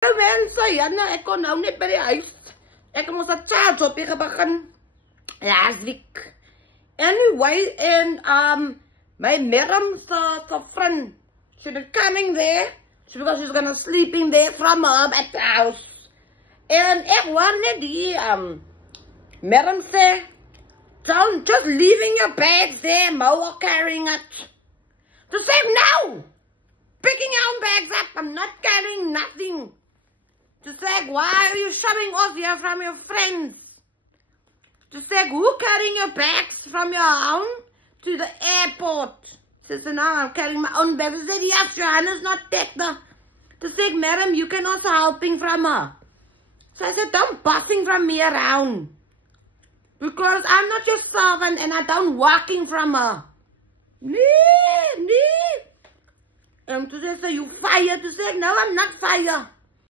Mensen, Janne, ik kon nou niet bij de huis. Ik moest het charge op je begin last week. Anyway, and my madam's friend, she was coming there. Because she's gonna sleep in there from her at the house. And ik wanted die madam say, don't just leaving your bags there, Mo, carrying it. To say no, picking your own bags up. I'm not carrying nothing. To say, why are you shoving off here from your friends? To say, who carrying your bags from your own to the airport? She said, no, I'm carrying my own bags. I said, yes, Johanna's not take the. To say, madam, you can also helping from her. So I said, don't bossing from me around. Because I'm not your servant and I don't walking from her. Nee. And to say, you fired. To say, no, I'm not fired.